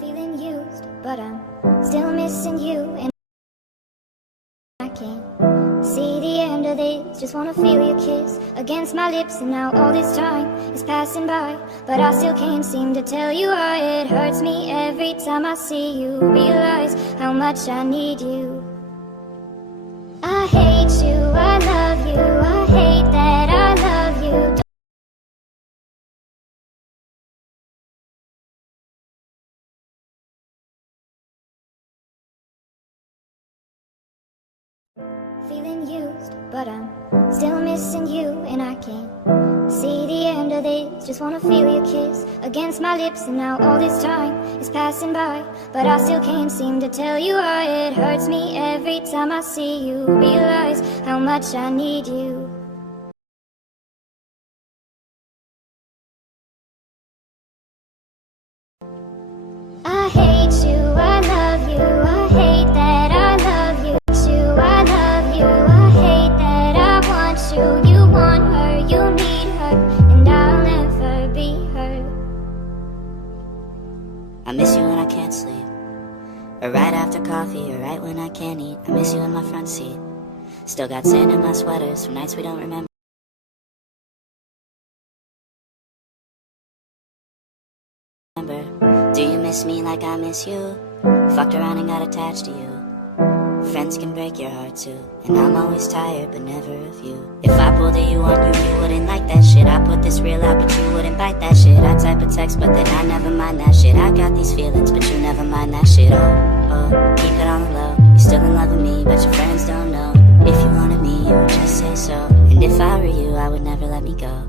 Feeling used, but I'm still missing you, and I can't see the end of this. Just wanna feel your kiss against my lips, and now all this time is passing by, but I still can't seem to tell you why. It hurts me every time I see you, realize how much I need you. I hate you, I love you, I hate that I love you. Feeling used, but I'm still missing you, and I can't see the end of this. Just wanna feel your kiss against my lips, and now all this time is passing by, but I still can't seem to tell you why. It hurts me every time I see you, realize how much I need you. I hate you, I love you, I hate that I love you. I love you, I hate that I want you. You want her, you need her, and I'll never be her. I miss you when I can't sleep, or right after coffee, or right when I can't eat. I miss you in my front seat. Still got sand in my sweaters from nights we don't remember. Do you miss me like I miss you? Fucked around and got attached to you. Friends can break your heart too, and I'm always tired but never of you. If I pulled a you on you, you wouldn't like that shit. I put this real out but you wouldn't bite that shit. I type a text but then I never mind that shit. I got these feelings but you never mind that shit. Oh, keep it on the low. You still in love with me but your friends don't know. If you wanted me, you would just say so, and if I were you, I would never let me go.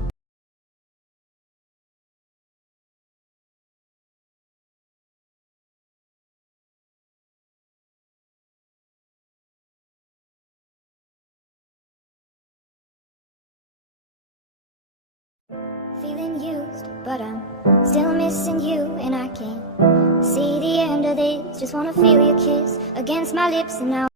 Feeling used, but I'm still missing you, and I can't see the end of this. Just wanna feel your kiss against my lips, and now